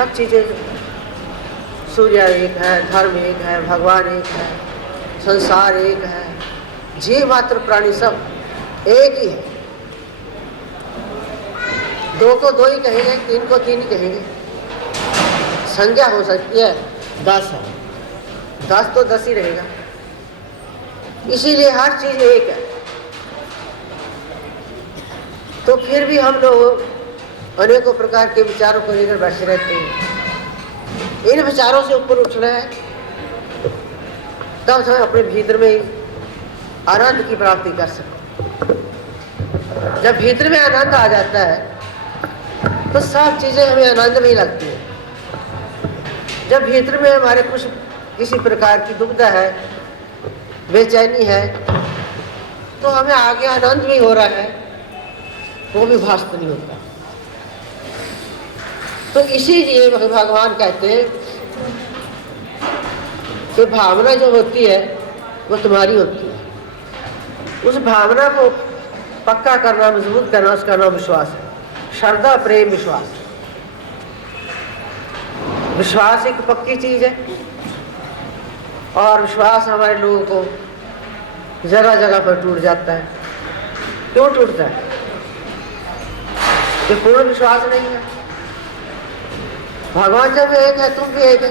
सब चीज़ें, सूर्य एक है, धर्म एक है, भगवान एक है, संसार एक है, जीव मात्र प्राणी सब एक ही है। दो को दो ही कहेंगे, तीन को तीन ही कहेंगे। संज्ञा हो सकती है 10 है, 10 तो 10 ही रहेगा। इसीलिए हर चीज एक है। तो फिर भी हम लोग अनेकों प्रकार के विचारों को लेकर बैठे रहते हैं। इन विचारों से ऊपर उठना है, तब हम अपने भीतर में आनंद की प्राप्ति कर सकते। जब भीतर में आनंद आ जाता है तो सब चीजें हमें आनंद में ही लगती है। जब भीतर में हमारे कुछ किसी प्रकार की दुविधा है, बेचैनी है, तो हमें आगे आनंद भी हो रहा है, वो भी भास्त नहीं होता। तो इसीलिए भगवान कहते हैं कि भावना जो होती है वो तुम्हारी होती है। उस भावना को पक्का करना, मजबूत करना, उसका नाम विश्वास है। श्रद्धा, प्रेम, विश्वास। विश्वास एक पक्की चीज है और विश्वास हमारे लोगों को जगह जगह पर टूट जाता है। क्यों टूटता है? कि पूर्ण विश्वास नहीं है। भगवान जब एक है, तुम भी एक है।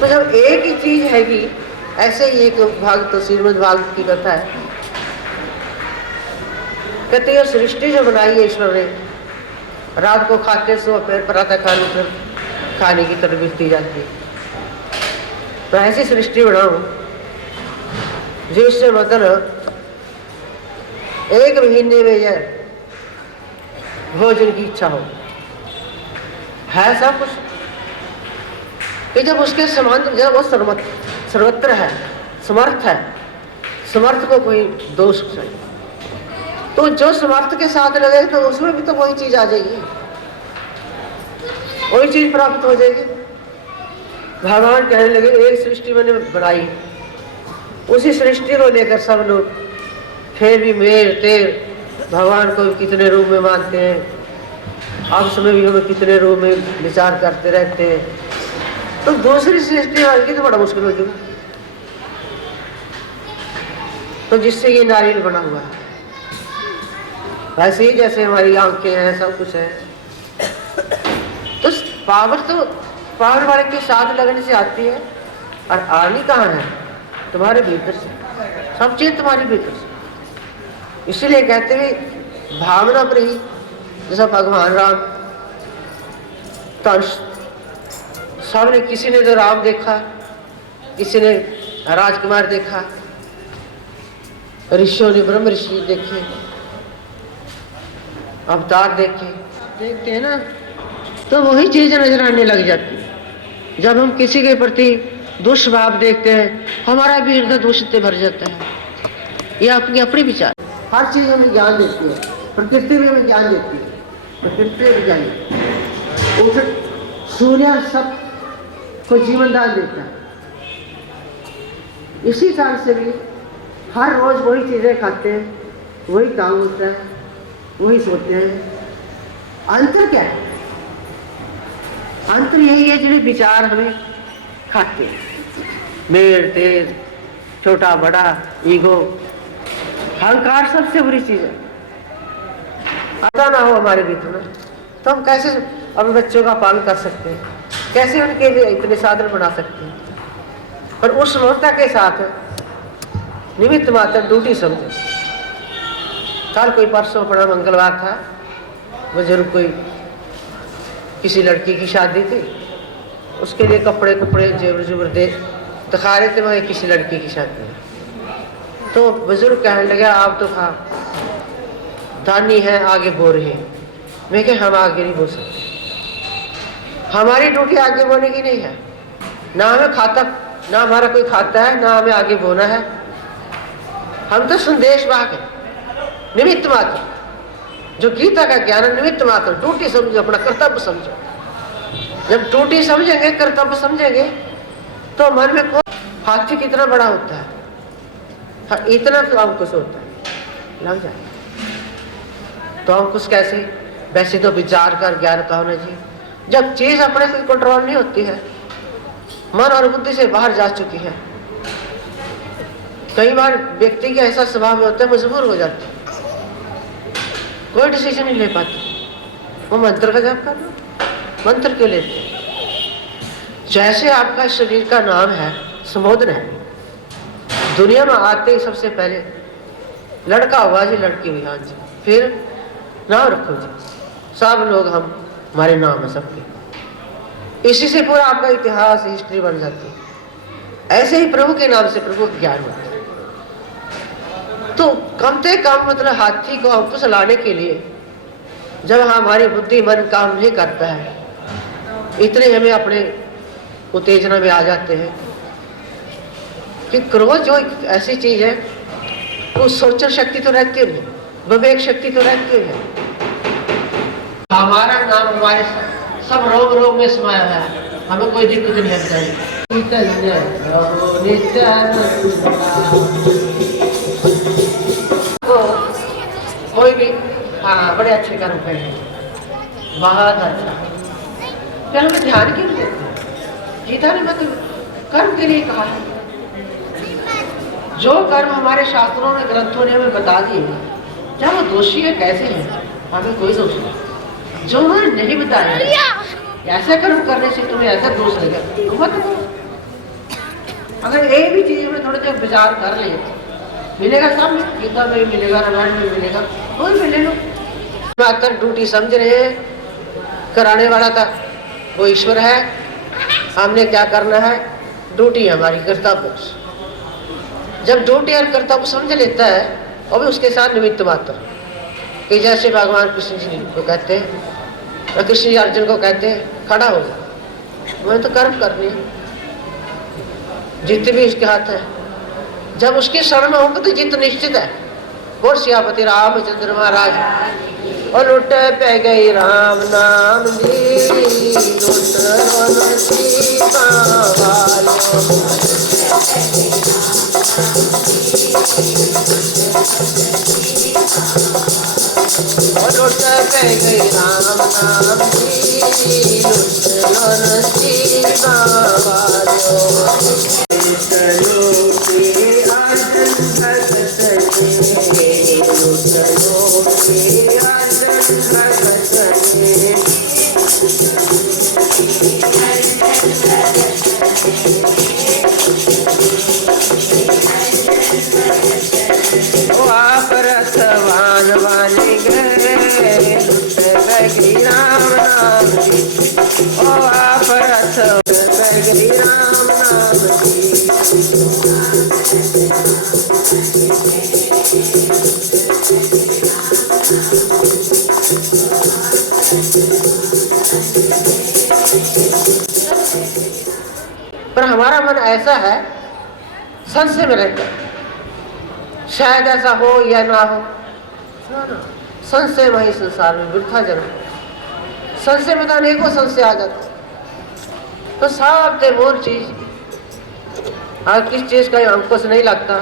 तो जब एक ही चीज है कि ऐसे ही एक भाग, तो श्रीमद् भागवत की कथा है, कहते हैं सृष्टि जो बनाई है ईश्वर ने, रात को खाते सो फिर प्रातः खाने फिर खाने की तरफ बढ़ती जाती है। तो ऐसी सृष्टि बनाओ जिससे मतलब एक महीने में यह भोजन की इच्छा हो, है सब कुछ। कि जब उसके समान, जब वो सर्वत्र है, समर्थ है, समर्थ को कोई दोष नहीं, तो जो समर्थ के साथ लगे तो उसमें भी तो वही चीज आ जाएगी, वही चीज प्राप्त हो जाएगी। भगवान कहने लगे एक सृष्टि मैंने बनाई, उसी सृष्टि को लेकर सब लोग फिर भी मेर तेर भगवान को कितने रूप में मानते हैं, अब समय भी हमें कितने रूप में विचार करते रहते हैं। तो दूसरी सृष्टि वाली तो बड़ा मुश्किल हो जाएगा। तो जिससे ये नारियल बना हुआ है, वैसे ही जैसे हमारी आंखें हैं, सब कुछ है, तो पावर वाले के साथ लगने से आती है। और आनी कहाँ है? तुम्हारे भीतर से, सब चीज तुम्हारे भीतर से। इसलिए कहते हैं भावना पर ही, जैसा भगवान राम, तो सबने, किसी ने तो राम देखा, किसी ने राजकुमार देखा, ऋषियों ने ब्रह्म ऋषि देखे, अवतार देखे, देखते हैं ना, तो वही चीजें नजर आने लग जाती है। जब हम किसी के प्रति दुष्भाव देखते हैं, हमारा भी हृदय दूषित भर जाता है। यह अपनी अपनी विचार। हर चीज हमें ज्ञान देती है, प्रकृति भी हमें ज्ञान देती है, प्रकृति भी ज्ञान देती है। सूर्य सब को जीवन दान देता है। इसी कारण से भी हर रोज वही चीजें खाते हैं, वही काम होता है, वही सोते हैं। अंतर क्या है? अंतर यही है जो विचार हमें खाते हैं, मेर तेर, छोटा बड़ा, ईगो, अहंकार सबसे बुरी चीज है। आता ना हो हमारे भीतर में, तो हम कैसे अपने बच्चों का पालन कर सकते हैं, कैसे उनके लिए इतने साधन बना सकते हैं। पर उस ममता के साथ निमित्त मात्र ड्यूटी समझो। कल कोई परसों पड़ा मंगलवार था, बुजुर्ग कोई किसी लड़की की शादी थी, उसके लिए कपड़े जेवर जेवर दे दिखा रहे थे, वही किसी लड़की की शादी है। तो बुजुर्ग कहने लगा आप तो खा दानी है, आगे बो रहे हैं। मैं क्या, हम आगे नहीं बो सकते, हमारी ड्यूटी आगे बोने की नहीं है। ना हमें खाता, ना हमारा कोई खाता है, ना हमें आगे बोना है। हम तो संदेश वाहक है, निमित्त मात्र। जो गीता का ज्ञान है निमित्त मात्र, ड्यूटी समझो, अपना कर्तव्य समझो। जब ड्यूटी समझेंगे, कर्तव्य समझेंगे, तो मन में कौन हाथी कितना बड़ा होता है, हाँ, इतना तो अंकुश होता है, लग जाए। तो अंकुश कैसे? वैसे तो विचार कर ज्ञान का होना चाहिए। जब चीज अपने से कंट्रोल नहीं होती है, मन और बुद्धि से बाहर जा चुकी है, कई बार व्यक्ति के ऐसा स्वभाव में होता है, मजबूर हो जाते हैं, कोई डिसीजन नहीं ले पाते। वो मंत्र का जाप कर लो, मंत्र क्यों लेते? जैसे आपका शरीर का नाम है, संबोधन है, दुनिया में आते ही सबसे पहले लड़का हुआ जी, लड़की हुई, हाँ जी, फिर नाम रखो जी, सब लोग हम, हमारे नाम है सबके। इसी से पूरा आपका इतिहास, हिस्ट्री बन जाती है। ऐसे ही प्रभु के नाम से प्रभु ज्ञान होता है। तो कम से कम मतलब हाथी को अंकुश लाने के लिए जब हमारी बुद्धि मन काम नहीं करता है, इतने हमें अपने उत्तेजना में आ जाते हैं कि क्रोध जो ऐसी चीज है, वो सोचन शक्ति तो रहती है, विवेक शक्ति तो रहती है। हमारा नाम हमारे सब रोग रोग में समाया है, हमें कोई दिक्कत नहीं है। तो कोई भी हाँ बड़े अच्छे कर्म करें, बहुत अच्छा, फिर हमें ध्यान क्यों देते? गीता ने मतलब कर्म के लिए कहा है। जो कर्म हमारे शास्त्रों में, ग्रंथों ने हमें बता दिए, क्या वो दोषी है? कैसे है? हमें कोई दोष नहीं। जो उन्होंने नहीं बताया, ऐसा कर्म करने से तुम्हें ऐसा दोष लगेगा, मत करो। अगर एक भी चीज में थोड़ा देर विचार कर ले, मिलेगा सब, गीता में मिलेगा, रामायण में मिलेगा, कोई मिले लो। आकर ड्यूटी समझ रहे हैं, कराने वाला था वो ईश्वर है, हमने क्या करना है, ड्यूटी हमारी, कर्तव्य। जब ड्यूटी और कर्तव्य समझ लेता है, और भी उसके साथ निमित्त मात्र, कि जैसे भगवान कृष्ण जी को कहते हैं, और कृष्ण जी अर्जुन को कहते हैं, खड़ा हो जा, मैं तो कर्म करनी है, जीत भी उसके हाथ है। जब उसकी शरण में होगा तो जीत निश्चित है। बोल सियापति रामचंद्र महाराज। और लुट पे गई राम नाम जी, लुट सीता वालों, लुट पे गई राम नाम जी, लुट सीता वालों। आप रसवान वाले गए, राम नाम जी, ओ आप रस राम नाम जी। पर हमारा मन ऐसा है, संशय में रहता है, शायद ऐसा हो या ना हो, ना संशय वही संसार में वृथा जन्म। संशय में तो अनेकों संशय आ जाते, तो सबसे मूल चीज, और किस चीज का अंकुश नहीं लगता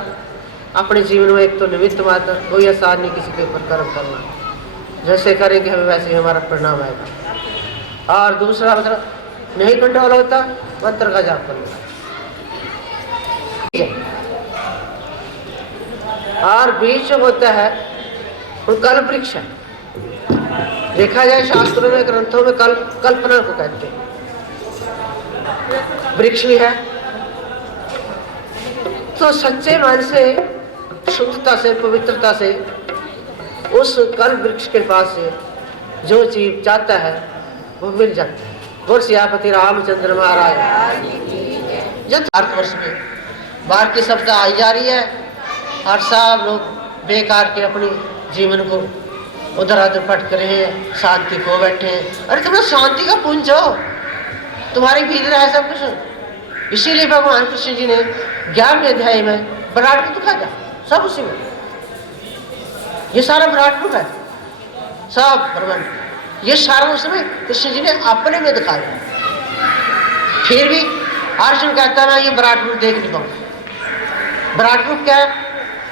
अपने जीवन में, एक तो निमित्त मात्र, कोई आसान नहीं किसी के ऊपर कर्म करना, जैसे करेंगे हमें वैसे ही हमारा परिणाम आएगा। और दूसरा मतलब नहीं कंट्रोल होता, मंत्र का जाप करना। और बीच होता है वो कल्प वृक्ष है। देखा जाए शास्त्रों में, ग्रंथों में कल्पना को कहते हैं, वृक्ष भी है। तो सच्चे मन से, शुद्धता से, पवित्रता से उस कल्प वृक्ष के पास से जो चीज चाहता है वो मिल जाता है। बोल सियापति रामचंद्र महाराज। जब भारतवर्ष में बाहर की सत्ता आई जा रही है और सब लोग बेकार के अपने जीवन को उधर उधर भटक रहे हैं, शांति खो बैठे हैं। अरे तुम्हारा शांति का पुंज हो, तुम्हारे भीतर है सब कुछ। इसीलिए भगवान कृष्ण जी ने 11वें अध्याय में विराट को दिखाया, सब उसी में, ये सारा विराट रूप है, सब ब्रह्मांड, ये सारा उसमें कृष्ण जी ने अपने में दिखाया। फिर भी अर्जुन कहता है मैं ये विराट रूप देख नहीं पाऊंगा। विराट रूप क्या है?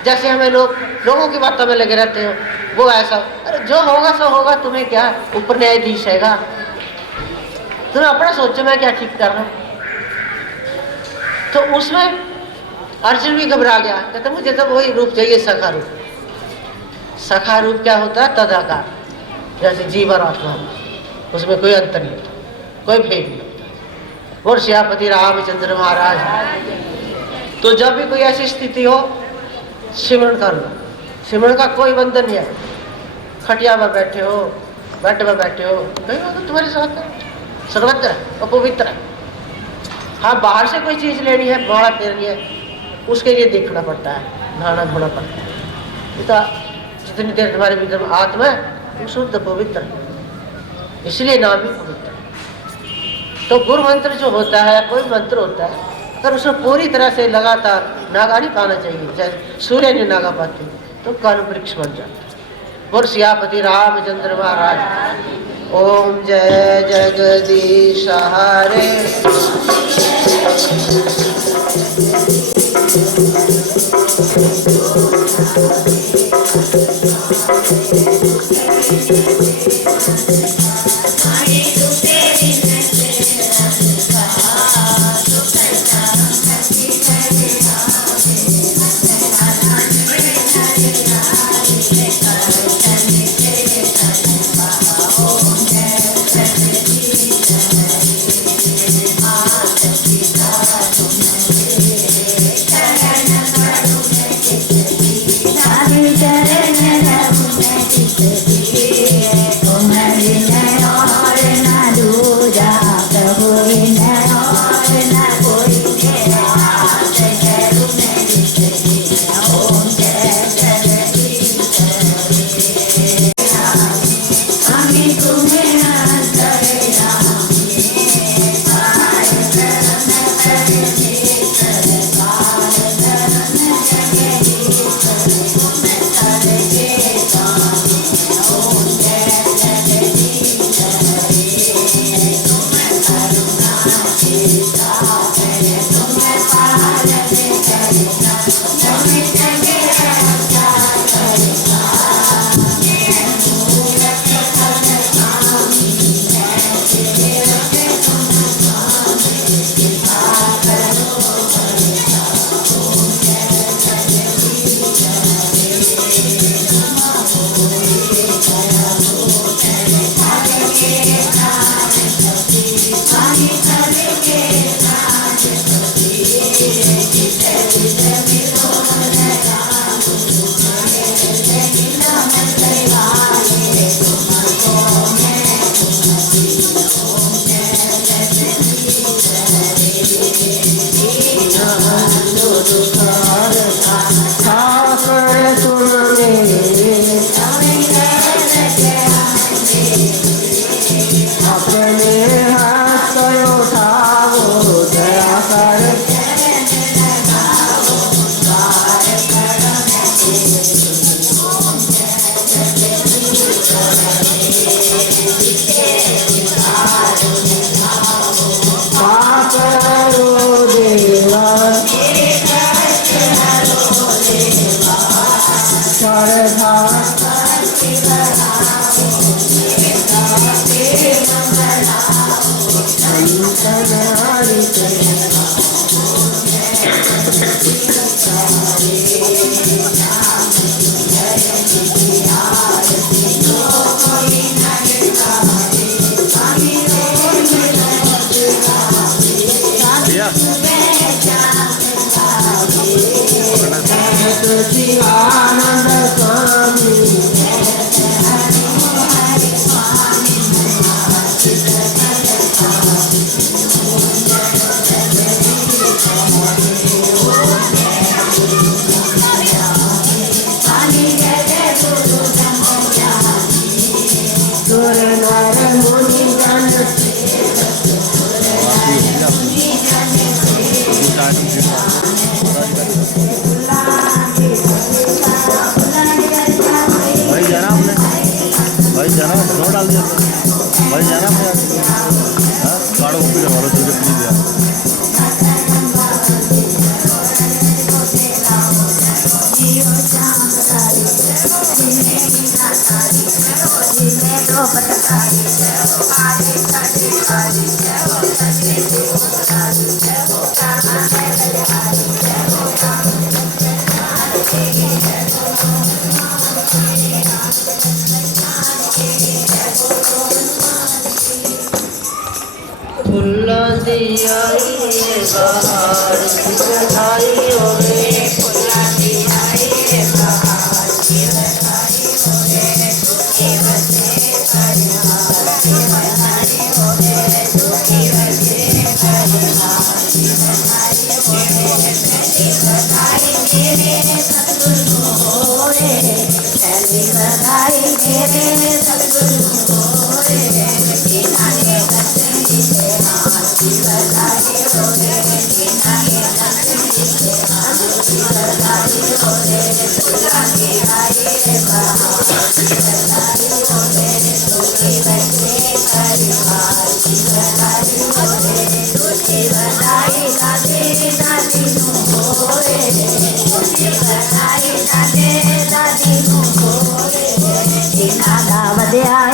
जैसे हमें लोगों की बातों में लगे रहते हो, वो ऐसा, अरे जो होगा सो होगा, तुम्हें क्या, ऊपर न्यायाधीश हैगा, तुम्हें अपना सोचो मैं क्या ठीक कर रहा हूं। तो उसमें अर्जुन भी घबरा गया, कहता मुझे तो वही रूप चाहिए, सखा रूप। सखा रूप क्या होता है? तदाकार, जैसे जीव और आत्मा, उसमें कोई अंतर नहीं होता, कोई भेद नहीं होता। और श्यापति रामचंद्र महाराज, तो जब भी कोई ऐसी स्थिति हो, सिमरण कर लो। सिमरण का कोई बंधन नहीं है। खटिया में बैठे हो, बेड में बैठे हो, कहीं तो तुम्हारे साथ है, सर्वत्र है, अपवित्र है। हाँ, बाहर से कोई चीज लेनी है, बाड़ा फेरनी है, उसके लिए देखना पड़ता है, नहाना धोना पड़ता है। तो जितनी देर तुम्हारे भीतर आत्मा है, वो शुद्ध पवित्र है, इसलिए नाम भी पवित्र है। तो गुरु मंत्र जो होता है, कोई मंत्र होता है, अगर उसमें पूरी तरह से लगातार नागा नहीं पाना चाहिए, जैसे सूर्य ने नागा पाती तो कर्म वृक्ष बन जाता। और सियापति रामचंद्र महाराज। ओम जय जगदीश हरे। फुल्लां दी आई है बहार की बधाई होवे फुल्लां दी आई है बहार की बधाई होवे दुखी बचे परिवार की बधाई होवे दुखी बचे परिवार की बधाई होवे पहली बधाई मेरे सतगुरु होवे पहली बधाई मेरे सतगुरु होवे बिना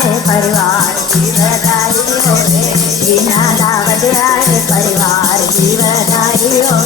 के परिवार की बधाई होवे, बिना दावत आए परिवार की बधाई हो।